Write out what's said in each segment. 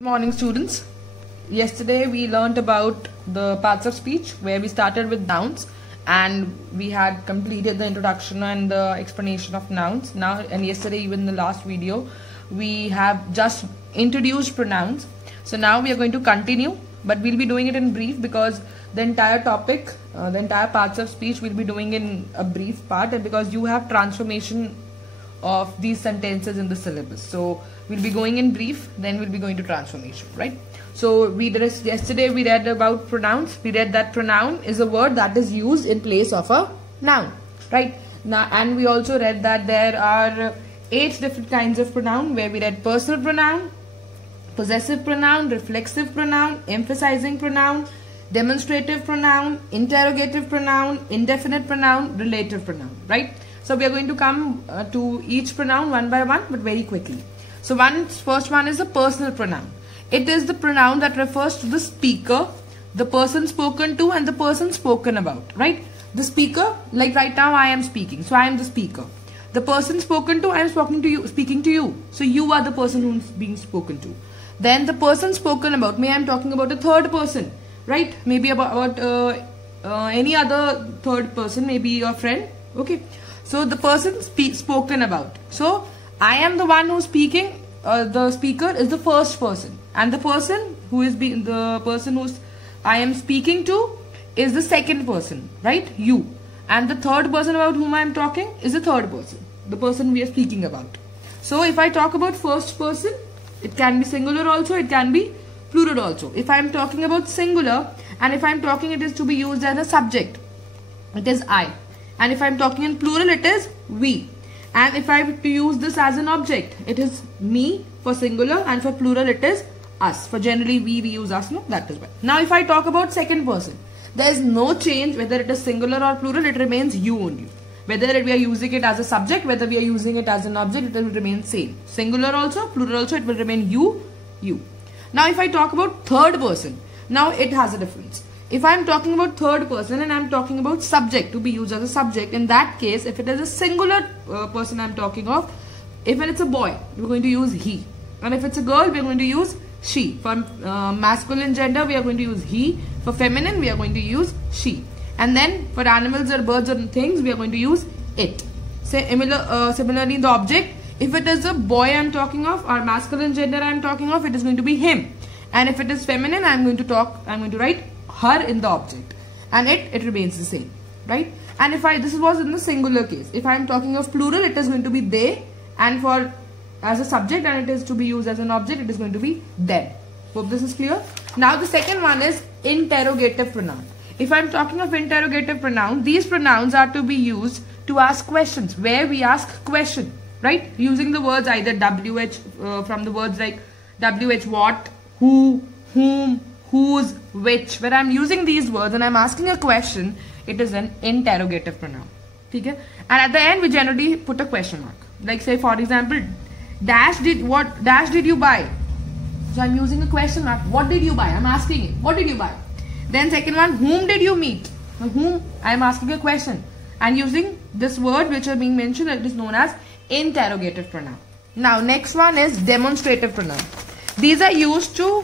Good morning, students. Yesterday we learnt about the parts of speech where we started with nouns and we had completed the introduction and the explanation of nouns. And yesterday, even in the last video, we have just introduced pronouns. So now we are going to continue, but we'll be doing it in brief because the entire topic, the entire parts of speech we'll be doing in a brief part, and because you have transformation of these sentences in the syllabus. So we'll be going in brief, then we'll be going to transformation, right? So yesterday we read about pronouns. We read that pronoun is a word that is used in place of a noun, right? Now, and we also read that there are 8 different kinds of pronoun, where we read personal pronoun, possessive pronoun, reflexive pronoun, emphasizing pronoun, demonstrative pronoun, interrogative pronoun, indefinite pronoun, relative pronoun, right? So we are going to come to each pronoun one by one, but very quickly. So first one is the personal pronoun. It is the pronoun that refers to the speaker, the person spoken to, and the person spoken about, right? The speaker, like right now I am speaking, so I am the speaker. The person spoken to, I am speaking to you. So you are the person who is being spoken to. Then the person spoken about, I am talking about a third person, right? Maybe about any other third person, maybe your friend, okay? So the person spoken about. So I am the one who's speaking. The speaker is the first person, and the person who is I am speaking to is the second person, right? You. And the third person about whom I am talking is the third person, the person we are speaking about. So if I talk about first person, it can be singular also, it can be plural also. If I am talking about singular, and if I am talking, it is to be used as a subject, it is I. And if I am talking in plural, it is we. And if I have to use this as an object, it is me for singular, and for plural it is us. For generally we use us, no? That is why. Now if I talk about second person, there is no change whether it is singular or plural, it remains you only. Whether we are using it as a subject, whether we are using it as an object, it will remain same. Singular also, plural also, it will remain you. Now if I talk about third person, now it has a difference. If I am talking about third person and I am talking about subject to be used as a subject, in that case, if it is a singular person I am talking of, if it's a boy, we are going to use he. And if it's a girl, we are going to use she. For masculine gender, we are going to use he. For feminine, we are going to use she. And then for animals or birds or things, we are going to use it. Similarly, the object, if it is a boy I am talking of, or masculine gender I am talking of, it is going to be him. And if it is feminine, I am going to write her in the object, and it remains the same, right? And if this was in the singular case, if I am talking of plural, it is going to be they, and for as a subject, and it is to be used as an object, it is going to be them. Hope this is clear. Now the second one is interrogative pronoun. If I am talking of interrogative pronoun, these pronouns are to be used to ask questions, where we ask question, right? Using the words either wh, from the words like wh, what, who, whom, whose, which. When I am using these words and I am asking a question, it is an interrogative pronoun. Okay? And at the end, we generally put a question mark. Like say, for example, dash did you buy? So I am using a question mark. What did you buy? I am asking it. What did you buy? Then second one, whom did you meet? Whom? I am asking a question. And using this word which are being mentioned, it is known as interrogative pronoun. Now next one is demonstrative pronoun. These are used to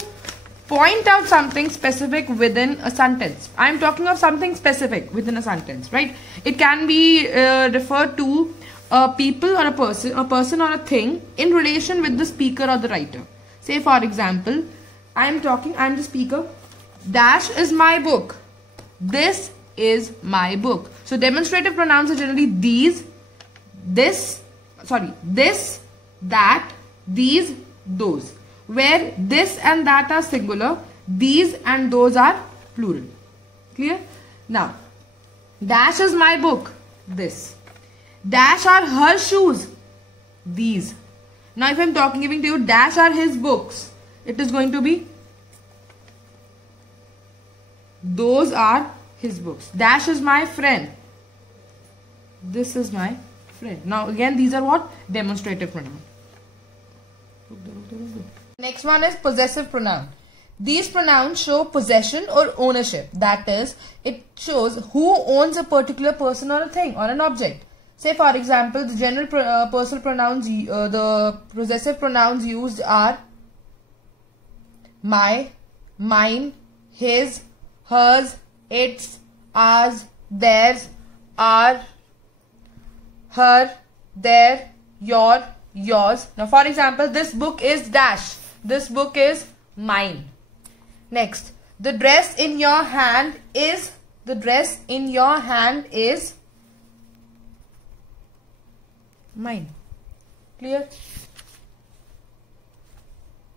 point out something specific within a sentence. I am talking of something specific within a sentence, right? It can be referred to a people or a person or a thing in relation with the speaker or the writer. Say for example, I am the speaker. Dash is my book. This is my book. So demonstrative pronouns are generally this, that, these, those. Where this and that are singular, these and those are plural. Clear? Now, dash is my book. This. Dash are her shoes. These. Now, if I am giving to you, dash are his books, it is going to be those are his books. Dash is my friend. This is my friend. Now, again, these are what? Demonstrative pronoun. Next one is possessive pronoun. These pronouns show possession or ownership. That is, it shows who owns a particular person or a thing or an object. Say for example, the general personal pronouns, the possessive pronouns used are my, mine, his, hers, its, ours, theirs, our, her, their, your, yours. Now for example, this book is dash. This book is mine. Next, the dress in your hand is, the dress in your hand is mine. Clear?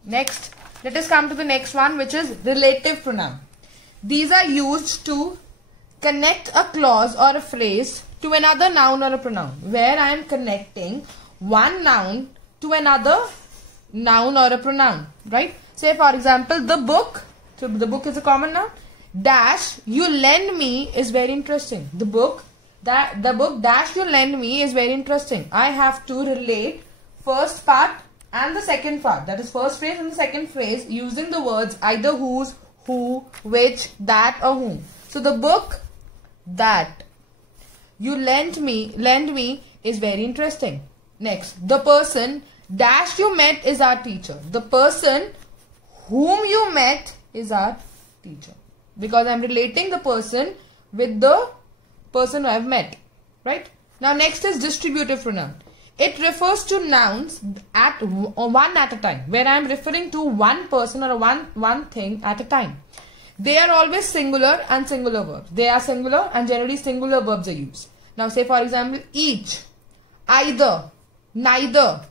Next, let us come to the next one, which is relative pronoun. These are used to connect a clause or a phrase to another noun or a pronoun, where I am connecting one noun to another noun or a pronoun, right? Say for example, the book. So the book is a common noun. Dash you lend me is very interesting. The book dash you lend me is very interesting. I have to relate first part and the second part, that is first phrase and the second phrase, using the words either whose, who, which, that or whom. So the book that you lend me is very interesting. Next, the person dash you met is our teacher. The person whom you met is our teacher, because I am relating the person with the person I have met, right? Now next is distributive pronoun. It refers to nouns at one at a time, where I am referring to one person or one thing at a time. They are always singular and singular verbs. They are singular and generally singular verbs are used. Now say for example, each, either, neither,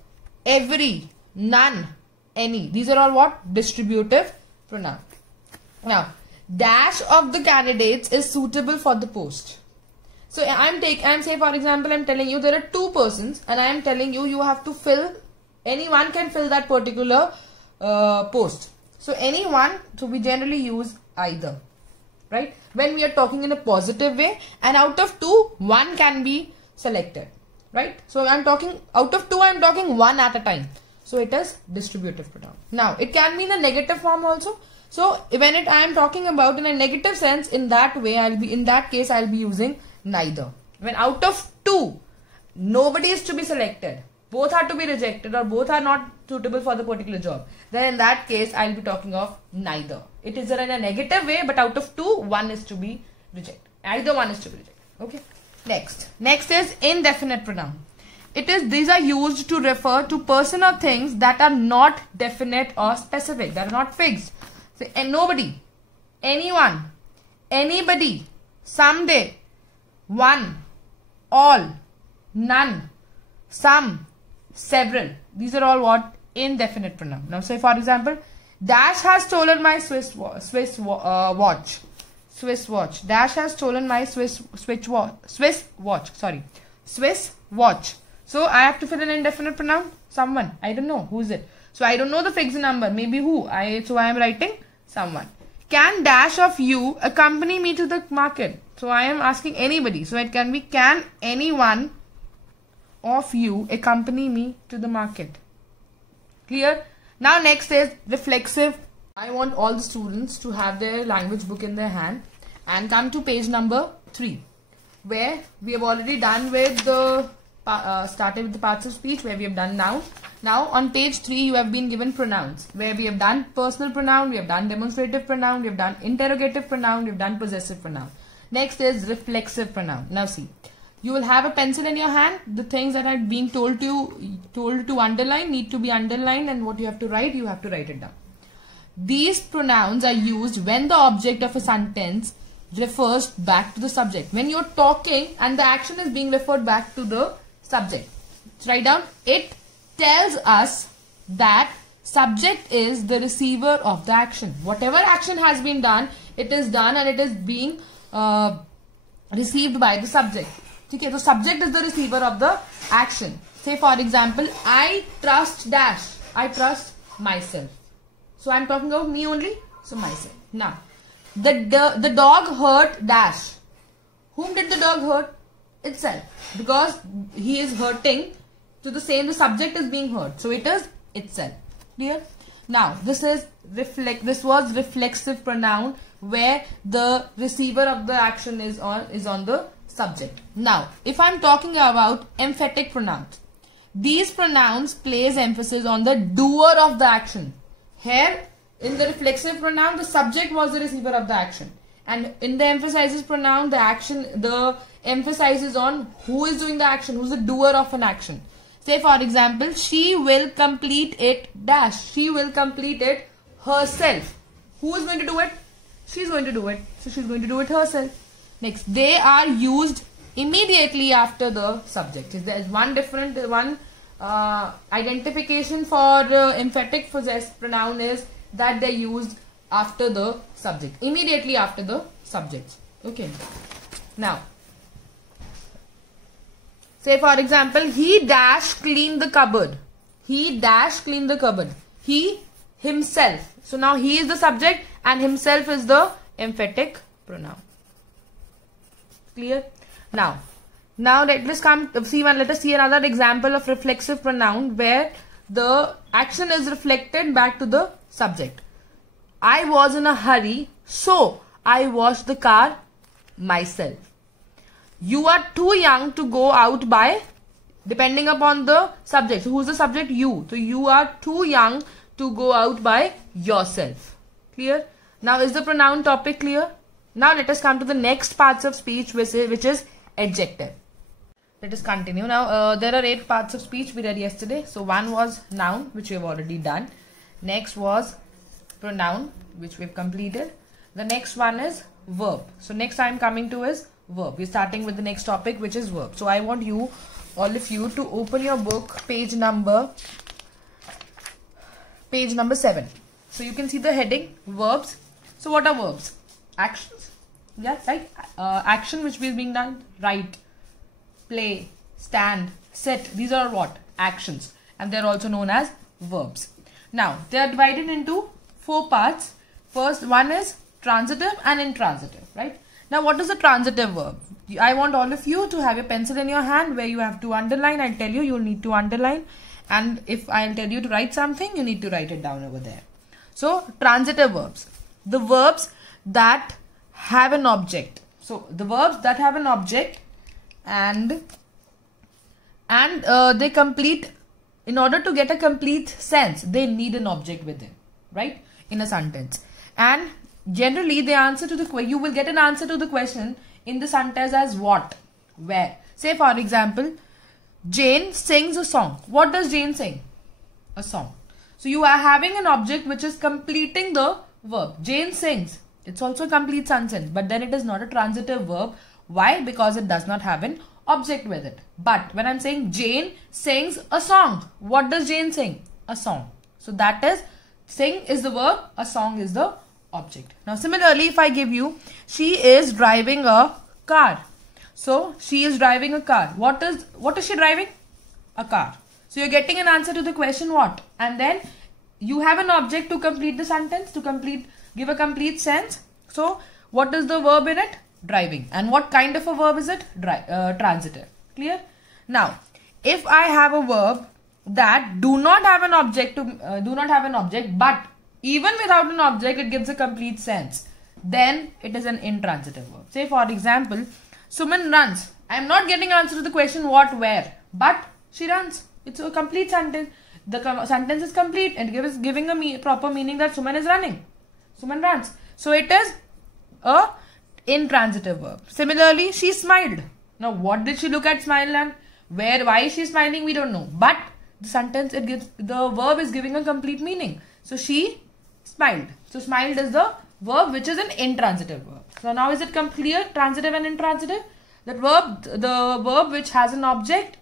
every, none, any. These are all what? Distributive pronoun. Now, dash of the candidates is suitable for the post. So I'm say for example, I'm telling you there are two persons and I am telling you, you have to fill, anyone can fill that particular post. So anyone, so we generally use either, right? When we are talking in a positive way, and out of two, one can be selected, right? So I'm talking, out of two, I'm talking one at a time. So it is distributive pronoun. Now it can be in a negative form also. So when I am talking about in a negative sense, in that way, in that case, I'll be using neither. When out of two, nobody is to be selected, both are to be rejected or both are not suitable for the particular job, then in that case, I'll be talking of neither. It is in a negative way, but out of two, one is to be rejected. Either one is to be rejected. Okay. Next is indefinite pronoun. These are used to refer to person or things that are not definite or specific, that are not fixed. Say nobody, anyone, anybody, someday, one, all, none, some, several. These are all what? Indefinite pronoun. Now say for example, Dash has stolen my Swiss watch. Dash has stolen my Swiss watch. So I have to fill an indefinite pronoun. Someone. I don't know. Who is it? So I don't know the fixed number. Maybe who. So I am writing someone. Can dash of you accompany me to the market? So I am asking anybody. So it can be, can anyone of you accompany me to the market? Clear? Now next is reflexive. I want all the students to have their language book in their hand and come to page number 3, where we have already done with the started with the parts of speech, where we have done noun. Now on page 3 you have been given pronouns, where we have done personal pronoun, we have done demonstrative pronoun, we have done interrogative pronoun, we have done possessive pronoun. Next is reflexive pronoun. Now see, you will have a pencil in your hand. The things that are being told to underline need to be underlined, and what you have to write it down. These pronouns are used when the object of a sentence refers back to the subject. When you're talking and the action is being referred back to the subject. So write down, it tells us that subject is the receiver of the action. Whatever action has been done, it is done and it is being received by the subject. Okay, so subject is the receiver of the action. Say for example, I trust dash. I trust myself. So I am talking about me only. So myself. Now, the dog hurt dash. Whom did the dog hurt? Itself. Because he is hurting. So the subject is being hurt. So it is itself. Clear? Now this was reflexive pronoun, where the receiver of the action is on the subject. Now if I am talking about emphatic pronouns, these pronouns place emphasis on the doer of the action. Here In the reflexive pronoun, the subject was the receiver of the action. And in the emphasizes pronoun, the emphasis is on who is doing the action, who's the doer of an action. Say for example, she will complete it dash. She will complete it herself. Who is going to do it? She's going to do it. So she's going to do it herself. Next, they are used immediately after the subject. If there is one identification for emphatic possessed pronoun is that they used after the subject, immediately after the subject. Okay. Now, say for example, he dash cleaned the cupboard. He dash cleaned the cupboard. He himself. So now he is the subject and himself is the emphatic pronoun. Clear? Now let us see another example of reflexive pronoun where the action is reflected back to the subject. I was in a hurry, so I washed the car myself. You are too young to go out by, depending upon the subject. So who's the subject? You. So you are too young to go out by yourself. Clear? Now is the pronoun topic clear? Now let us come to the next parts of speech, which is adjective. Let us continue. Now there are 8 parts of speech we read yesterday. So one was noun, which we have already done. Next was pronoun, which we have completed. The next one is verb. So next I am coming to is verb. We are starting with the next topic, which is verb. So I want you, all of you, to open your book, page number 7. So you can see the heading, verbs. So what are verbs? Actions. Yeah, right. Action which is being done. Write, play, stand, sit. These are what? Actions. And they are also known as verbs. Now, they are divided into 4 parts. First one is transitive and intransitive, right? Now, what is a transitive verb? I want all of you to have a pencil in your hand where you have to underline. I'll tell you, you'll need to underline. And if I'll tell you to write something, you need to write it down over there. So, transitive verbs. The verbs that have an object. So, the verbs that have an object and they complete, in order to get a complete sense, they need an object within, right? In a sentence. And generally, the answer to the question, you will get an answer to the question in the sentence as what, where. Say for example, Jane sings a song. What does Jane sing? A song. So you are having an object which is completing the verb. Jane sings. It's also a complete sentence, but then it is not a transitive verb. Why? Because it does not have an object with it. But when I'm saying Jane sings a song, what does Jane sing? A song. So that is, sing is the verb, a song is the object. Now similarly, if I give you, she is driving a car. So she is driving a car. What is she driving? A car. So you're getting an answer to the question what? And then you have an object to complete the sentence, to give a complete sense. So what is the verb in it? Driving. And what kind of a verb is it? Transitive. Clear? Now, if I have a verb that do not have an object, but even without an object, it gives a complete sense, then it is an intransitive verb. Say for example, Suman runs. I am not getting answer to the question what, where, but she runs. It's a complete sentence. The sentence is complete and giving a proper meaning that Suman is running. Suman runs. So it is a intransitive verb. Similarly, she smiled. Now, what did she look at, smile, and why is she smiling? We don't know. But the sentence, the verb is giving a complete meaning. So she smiled. So smiled is the verb which is an intransitive verb. So now is it clear? Transitive and intransitive. That verb, the verb which has an object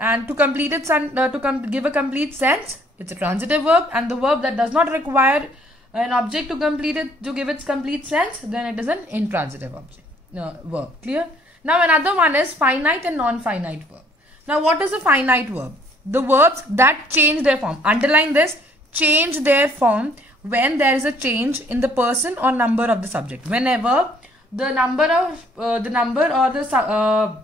and to complete it, give a complete sense, it's a transitive verb, and the verb that does not require an object to complete it, to give its complete sense, then it is an intransitive verb. Clear? Now another one is finite and non-finite verb. Now what is a finite verb? The verbs that change their form. Underline this, change their form when there is a change in the person or number of the subject. Whenever the number or the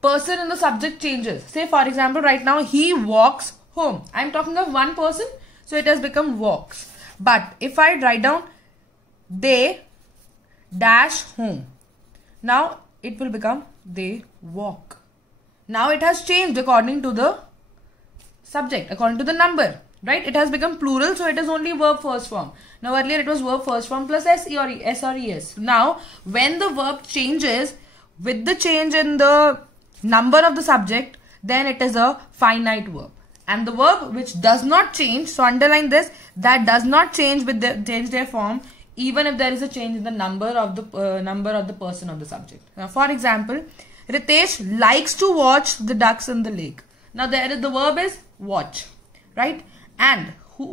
person in the subject changes. Say for example, right now he walks home. I am talking of one person, so it has become walks. But if I write down they dash home, now it will become they walk. Now it has changed according to the subject, according to the number. right? It has become plural, so it is only verb first form. Now earlier it was verb first form plus s or es. Now when the verb changes with the change in the number of the subject, then it is a finite verb. And the verb which does not change, so underline this, that does not change with change their form, even if there is a change in the number of the person of the subject. Now for example, Ritesh likes to watch the ducks in the lake. Now the verb is watch, right? And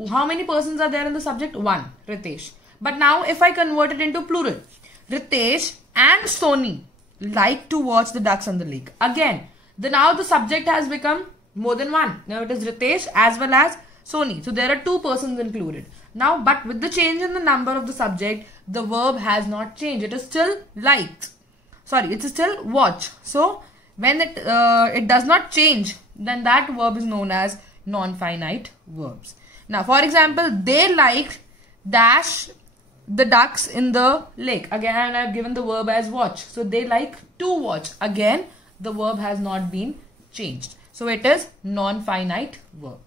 how many persons are there in the subject? One, Ritesh. But now if I convert it into plural, Ritesh and Sony like to watch the ducks on the lake. Again, now the subject has become more than one. Now it is Ritesh as well as Sony. So there are two persons included. Now, but with the change in the number of the subject, the verb has not changed. It is still like. Sorry, it is still watch. So when it does not change, then that verb is known as non-finite verbs. Now, for example, they like dash the ducks in the lake. Again, I have given the verb as watch. So they like to watch. Again, the verb has not been changed. So it is non-finite verb.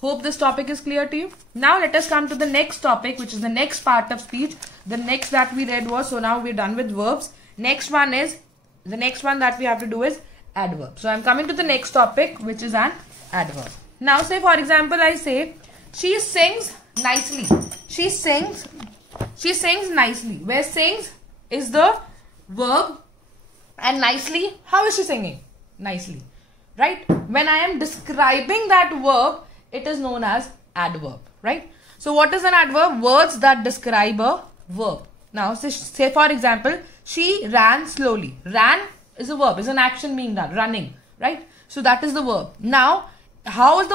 Hope this topic is clear to you. Now let us come to the next topic, which is the next part of speech. The next that we read was, so now we're done with verbs. The next one that we have to do is adverb. So I'm coming to the next topic, which is an adverb. Now say for example, I say, she sings nicely. She sings nicely. Where sings is the verb, and nicely, how is she singing? Nicely, right? When I am describing that verb, it is known as adverb, right? So what is an adverb? Words that describe a verb. Now say for example, she ran slowly. Ran is a verb, is an action being done, running, right? So that is the verb. Now how is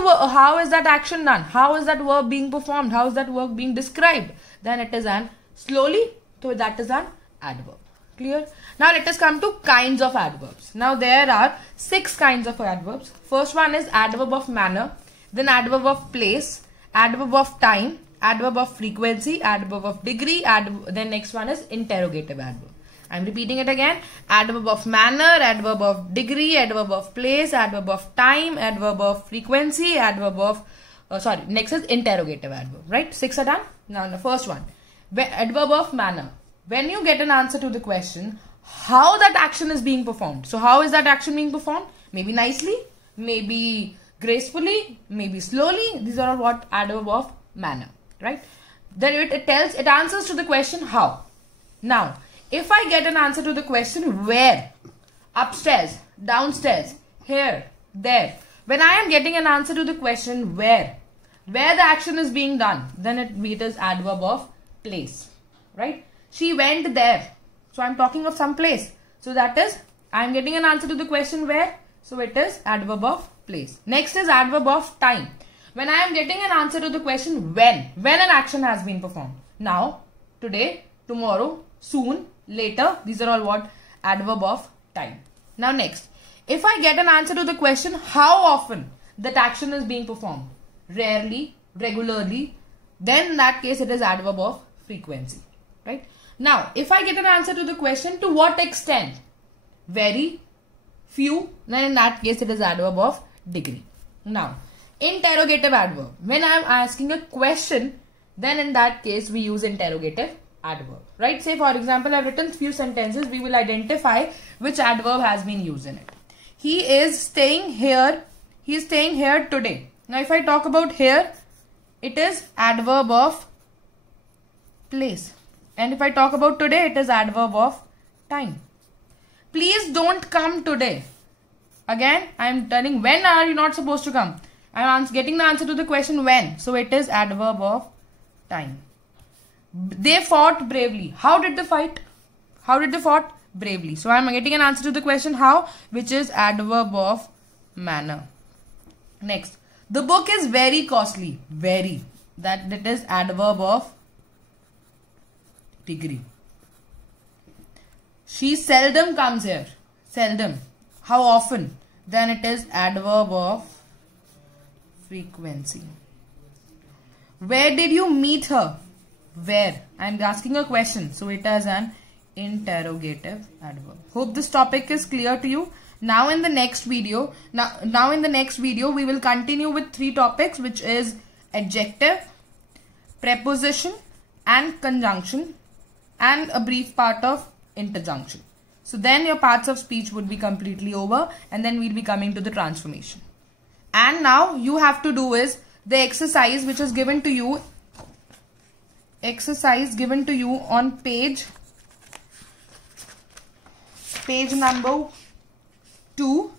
that action done? How is that verb being performed? How is that verb being described? Then it is an slowly, so that is an adverb. Clear? Now let us come to kinds of adverbs. Now there are 6 kinds of adverbs. First one is adverb of manner, then adverb of place, adverb of time, adverb of frequency, adverb of degree, then next one is interrogative adverb. I am repeating it again. Adverb of manner, adverb of degree, adverb of place, adverb of time, adverb of frequency, adverb of next is interrogative adverb, right? 6 are done. Now the first one, adverb of manner. When you get an answer to the question, how that action is being performed. So how is that action being performed? Maybe nicely, maybe gracefully, maybe slowly. These are all what? Adverb of manner, right? Then it answers to the question how. Now, if I get an answer to the question where, upstairs, downstairs, here, there. When I am getting an answer to the question where the action is being done, then it is adverb of place, right? She went there. So I am talking of some place. So that is, I am getting an answer to the question where. So it is adverb of place. Next is adverb of time. When I am getting an answer to the question when an action has been performed. Now, today, tomorrow, soon, later. These are all what? Adverb of time. Now next, if I get an answer to the question how often that action is being performed. Rarely, regularly. Then in that case it is adverb of frequency, right? Now, if I get an answer to the question to what extent, very, few, then in that case it is adverb of degree. Now, interrogative adverb. When I am asking a question, then in that case we use interrogative adverb, right? Say for example, I have written few sentences. We will identify which adverb has been used in it. He is staying here. He is staying here today. Now, if I talk about here, it is adverb of place. And if I talk about today, it is adverb of time. Please don't come today. Again, I am telling when are you not supposed to come. I am getting the answer to the question when. So it is adverb of time. They fought bravely. How did they fight? How did they fought? Bravely. So I am getting an answer to the question how, which is adverb of manner. Next, the book is very costly. Very. That is adverb of degree. She seldom comes here. Seldom. How often? Then it is adverb of frequency. Where did you meet her? Where? I am asking a question. So it is an interrogative adverb. Hope this topic is clear to you. Now in the next video, we will continue with 3 topics, which is adjective, preposition and conjunction, and a brief part of interjunction. So then your parts of speech would be completely over, and then we'll be coming to the transformation. And now you have to do is the exercise which is given to you, on page number 2,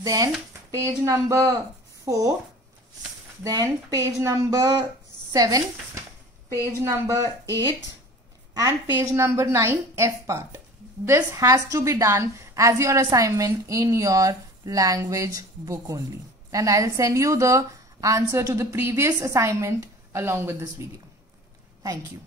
then page number 4, then page number 7, page number 8 and page number 9, F part. This has to be done as your assignment in your language book only. And I will send you the answer to the previous assignment along with this video. Thank you.